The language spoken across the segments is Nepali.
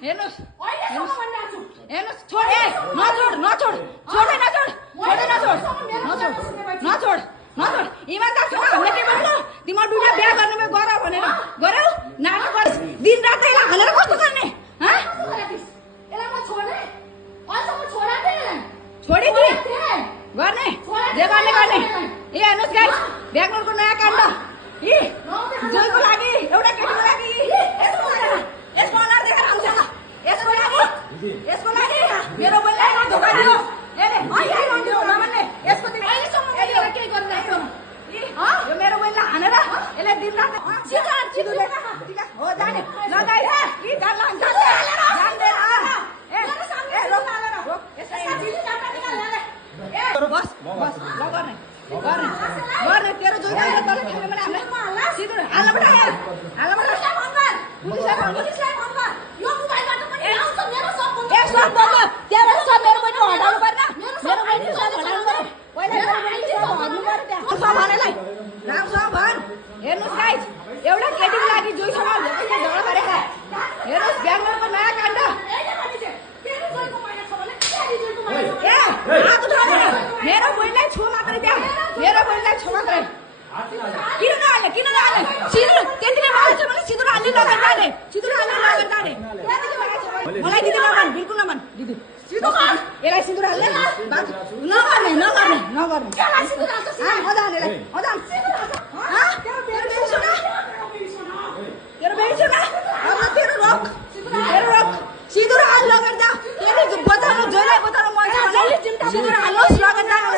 हेर्नुस् हेर्नुस् छोड ए नछोड नछोड छोडै नछोड छोडै नछोड नछोड नछोड नछोड इमानदारसँग हामीले के भन्नु तिम्रो दुईटा बिहा गर्नुमा गर भनेर गर्यौ नाटक गर्छ दिन रात यसलाई हालेर कस्तो गर्ने ह यसलाई म छोडे अहिलेसम्म छोडाथे छोडी दि गर्ने जे गर्ने गर्ने ए हेर्नुस् गाइस बेंगलोरको नयाँ काण्ड ए जोइको लागि एउटा केटीको लागि यसको अनुहार देखेर आउँछ ल यसको लागि मेरो बहिनीलाई धोका दियो एले अहिले भन्दियो नभन्ने यसको दिन अहिलेसम्म मैले के गर्न आयो यो मेरो बहिनीलाई हानेर यसले दिन रात सिधो हो जाने ल गाइस के गर्न जान्दैन ए रोक बस बस ल गर्ने गर्ने गर्ने तेरो जोइले तल खेल्ने भने हामीले सिधो हाल्न पुलिसलाई फोन गर यो मोबाइलबाट पनि आउँछ मेरो सब फोन एक सब बन्द त्यहाँबाट सब मेरो बहिनी हटाउनु पर्दैन मेरो बहिनी सब हटाउनु पर्यो पहिला मेरो बहिनी सब हटाउनु पर्यो त्यहाँ सब भनेलाई राम्रोसँग भन हेर्नुस् गाइस एउटा केटीको लागि जोइसँग झगडा गरेका हेर्नुस् बेंगलोरको नयाँ काण्ड मेरो बहिनीलाई छो मात्रै बिहा मेरो बहिनीलाई छो मात्रै किन नहाल्ने सिधो त्यतिले माग्छ भने सिधो हाल्ने लगेर जाने सिधो हाल्ने लगेर जाने मलाई दिदी नभन बिल्कुल नभन दिदी यसलाई सिधो हाल्ने नगर्ने तेरो बेइसो ना अब तेरो रोक सिधो हाल लगेर जा तेरो बचाउनु जोइलाई बचाउनु मन छ भने सिधो हाल्नुहोस् लगेर जानु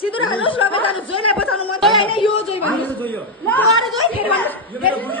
सिधो हाल्नुहोस् लगेर जानु जोइलाई बचाउनु मन छ हैन यो जोइ भन्नु ल अरे जोइ फेरि भन्नु